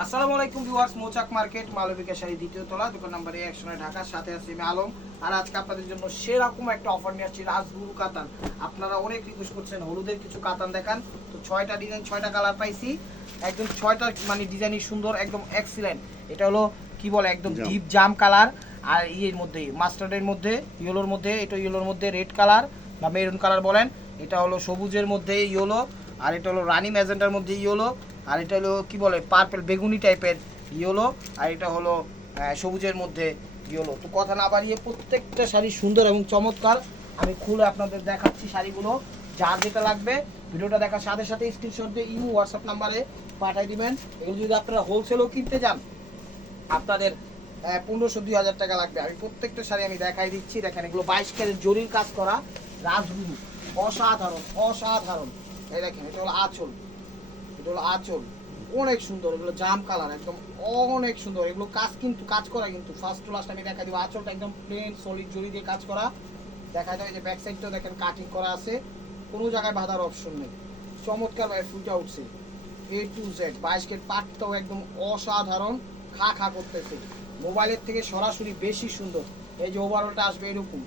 আসসালামু আলাইকুম viewers Mouchak market Malavika sari দ্বিতীয় তলা দোকান নাম্বার একশো নয় ঢাকার সাথে আছি আমি আলম। আর আজকে আপনাদের জন্য সেরকম একটা অফার নিয়ে আসছি রাজগুরু কাতান। আপনারা অনেক রিকোয়েস্ট করছেন হলুদের কিছু কাতান দেখান। তো ছয়টা ডিজাইন ছয়টা কালার পাইছি। একদম ছয়টা মানে ডিজাইনই সুন্দর একদম এক্সিলেন্ট এটা হলো কি বলে একদম। ডিপ জাম কালার আর ইয়ের মধ্যে মাস্টার্ডের মধ্যে ইয়েলোর মধ্যে এটা ইয়েলোর মধ্যে রেড কালার বা মেরুন কালার বলেন। এটা হলো সবুজের মধ্যে ইয়েলো আর এটা হলো রানি ম্যাজেন্টার মধ্যে ইয়েলো আর এটা হলো, কি বলে পার্পেল বেগুনি টাইপের ইয়েলো আর এটা হলো সবুজের মধ্যে ইয়েলো তো কথা না বাড়িয়ে প্রত্যেকটা শাড়ি সুন্দর এবং চমৎকার। আমি খুলে আপনাদের দেখাচ্ছি শাড়িগুলো। যার যেটা লাগবে, ভিডিওটা দেখার সাথে সাথে স্ক্রিনশট দিয়ে ইমো হোয়াটসঅ্যাপ নাম্বারে পাঠিয়ে দিবেন। এগুলো যদি আপনারা হোলসেলও কিনতে যান আপনাদের পনেরোশো, দুই হাজার টাকা লাগবে। আমি প্রত্যেকটা শাড়ি আমি দেখাই দিচ্ছি। দেখেন, এগুলো বাইশ ক্যারেট জরির কাজ করা রাজগুরু। অসাধারণ অসাধারণ। এই দেখেন, এটা হলো আঁচল। এটা আঁচল। অনেক সুন্দর, এগুলো জাম কালার একদম অনেক সুন্দর। এগুলো কাজ কিন্তু, কাজ করা কিন্তু। ফার্স্ট টু লাস্ট আমি দেখা দিব, আঁচলটা একদম প্লেন সলিড জরি দিয়ে কাজ করা। দেখা যায় যে ব্যাক সাইডটাও দেখেন কাটিং করা আছে। কোনো জায়গায় বাঁধার অপশন নেই। চমৎকার ভাবে ফুটে উঠছে। এ টু জেড বাইশ গেট পাটটাও একদম অসাধারণ। খা খা করতেছে। মোবাইলের থেকে সরাসরি বেশি সুন্দর। এই যে ওভারঅলটা আসবে এরকম।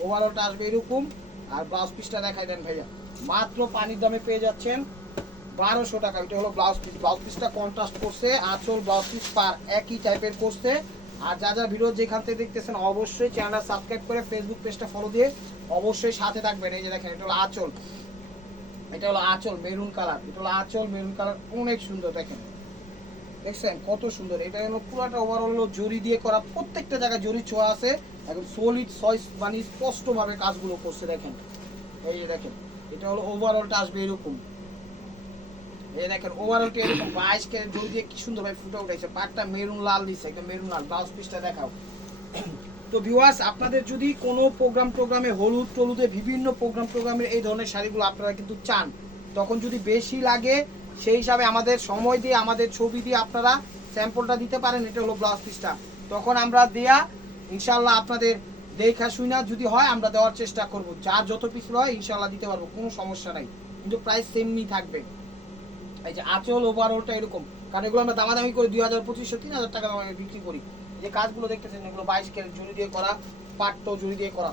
ওভারঅলটা আসবে এরকম। আর ব্লাউজ পিসটা দেখাই দেন ভাইয়া। মাত্র পানির দামে পেয়ে যাচ্ছেন বারোশো টাকা, এটা হলো ব্লাউজ পিস ব্লাউজ পিসটা কন্ট্রাস্ট করছে, আঁচল ব্লাউজ পিস পার একই টাইপের করছে। আর যা যা ভিডিও যেখান থেকে দেখতেছেন, অবশ্যই চ্যানেলটা সাবস্ক্রাইব করে ফেসবুক পেজটা ফলো দিয়ে অবশ্যই সাথে থাকবেন। এই যে দেখেন, এটা হলো আঁচল। এটা হলো আঁচল মেরুন কালার এটা হলো আঁচল মেরুন কালার অনেক সুন্দর দেখেন। দেখছেন, কত সুন্দর। এটা হলো পুরোটা ওভারঅল জরি দিয়ে করা। প্রত্যেকটা জায়গায় জরি ছোঁয়া আছে। একদম সলিড সয়েস মানে স্পষ্টভাবে কাজগুলো করছে, দেখেন। এই যে দেখেন, এটা হলো ওভারঅলটা আসবে এরকম। এই দেখেন ওভারঅলটা এরকম বাইশ কে জরি দিয়ে কি সুন্দর ভাবে ফুটে উঠেছে। পাটটা মেরুন লাল দিচ্ছে একদম মেরুন লাল। ব্লাউজ পিসটা দেখাও। তো ভিউয়ার্স আপনাদের যদি কোনো প্রোগ্রাম টোগ্রামে হলুদ, টলুদে বিভিন্ন প্রোগ্রাম টোগ্রামের এই ধরনের শাড়িগুলো আপনারা কিন্তু চান, তখন যদি বেশি লাগে, সেই হিসাবে আমাদের সময় দিয়ে, আমাদের ছবি দিয়ে আপনারা স্যাম্পলটা দিতে পারেন, এটা হলো ব্লাউজ পিসটা তখন আমরা দেয়া ইনশাল্লাহ আপনাদের দেখা শুনা যদি হয়, আমরা দেওয়ার চেষ্টা করব। যার যত পিস হয় ইনশাল্লাহ দিতে পারব, কোনো সমস্যা নাই। কিন্তু প্রাইস সেমনি থাকবে। এই যে আঁচল ওভারঅলটা এরকম। কারণ এগুলো আমরা দামাদামি করে, দুই হাজার, পঁচিশশো, তিন হাজার টাকা বিক্রি করি। যে কাজগুলো দেখতেছেন, এগুলো বাইশ ক্যারেট জুড়ি দিয়ে করা, পাট্টো জুড়ি দিয়ে করা।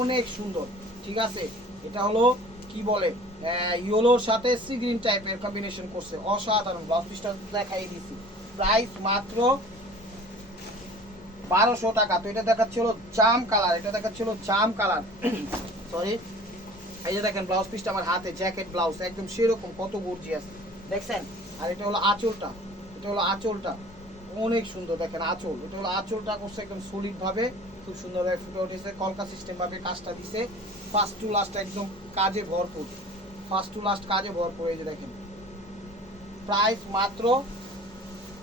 অনেক সুন্দর, ঠিক আছে? এটা হলো, কি বলে ইয়েলোর সাথে সি গ্রিন টাইপের কম্বিনেশন করছে। অসাধারণ ব্লাউজ পিসটা দেখাই দিছি। প্রাইস মাত্র বারোশো টাকা। তো এটা দেখাচ্ছিল জাম কালার এটা দেখাচ্ছিল জাম কালার সরি এই যে দেখেন ব্লাউজ পিসটা আমার হাতে জ্যাকেট ব্লাউজ একদম সেরকম, কত গর্জিয়াস দেখছেন? আর এটা হলো আঁচলটা। এটা হলো আঁচলটা। অনেক সুন্দর, দেখেন আঁচল। এটা হলো আঁচলটা করছে একদম সলিড ভাবে। খুব সুন্দরভাবে ফুটে উঠেছে। কলকা সিস্টেম ভাবে কাজটা দিছে। ফার্স্ট টু লাস্ট একদম কাজে ভরপুর। ফার্স্ট টু লাস্ট কাজে ভরপুর, এই যে দেখেন। প্রাইস মাত্র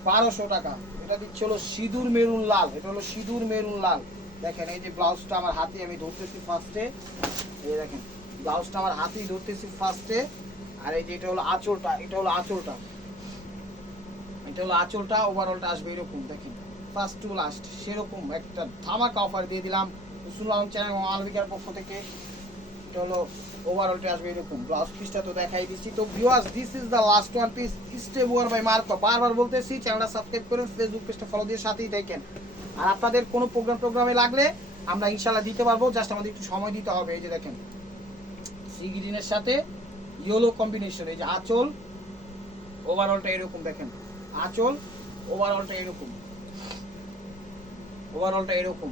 বারোশো টাকা। এটা দিচ্ছে হলো সিঁদুর মেরুন লাল। এটা হলো সিঁদুর মেরুন লাল। দেখেন, এই যে ব্লাউজটা আমার হাতে আমি ধরতেছি ফার্স্টে এই দেখেন ব্লাউজটা আমার হাতেই ধরতেছি ফার্স্টে আর এই যে এটা হলো আঁচলটা, এটা হলো আঁচলটা। এটা হলো আঁচলটা ওভারঅলটা আসবে এরকম, দেখেন। ফার্স্ট টু লাস্ট সেরকম একটা ধামাকা অফার দিয়ে দিলাম। শুনলাম চ্যানেল আলবিকার পক্ষ থেকে। এটা হলো ওভারঅলটা আসবে এরকম। ব্লাউজ পিসটা তো দেখাই দিচ্ছি। তো viewers this is the last one piece stay wear by Marco বারবার বলতেছি চ্যানেলটা সাবস্ক্রাইব করুন ফেসবুক পেজটা ফলো দিয়ে সাথেই দেখেন আর আপনাদের কোনো প্রোগ্রাম প্রোগ্রামে লাগলে আমরা ইনশাল্লাহ দিতে পারব। জাস্ট আমাদের একটু সময় দিতে হবে। এই যে দেখেন সি সাথে ইয়েলো কম্বিনেশন এই যে আঁচল ওভারঅলটা এরকম দেখেন। আঁচল ওভারঅলটা এরকম। ওভারঅলটা এরকম।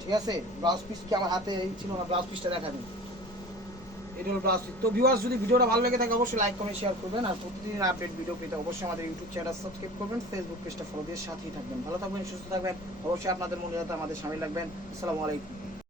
ঠিক আছে? ব্লাউজ পিস কি আমার হাতে ছিল না? ব্লাউজ পিসটা দেখাবেন। এটা হলো ব্লাউজ পিস তো ভিউয়ার্স যদি ভিডিওটা ভালো লেগে থাকে, অবশ্যই লাইক কমেন্ট শেয়ার করবেন। আর প্রতিদিন আপডেট ভিডিও পেতে অবশ্যই আমাদের ইউটিউব চ্যানেল সাবস্ক্রাইব করবেন। ফেসবুক পেজটা ফলো দিয়ে সাথেই থাকবেন। ভালো থাকবেন, সুস্থ থাকবেন। অবশ্যই আপনাদের মনে যাতে আমাদের সামিল রাখবেন। আসসালামু আলাইকুম।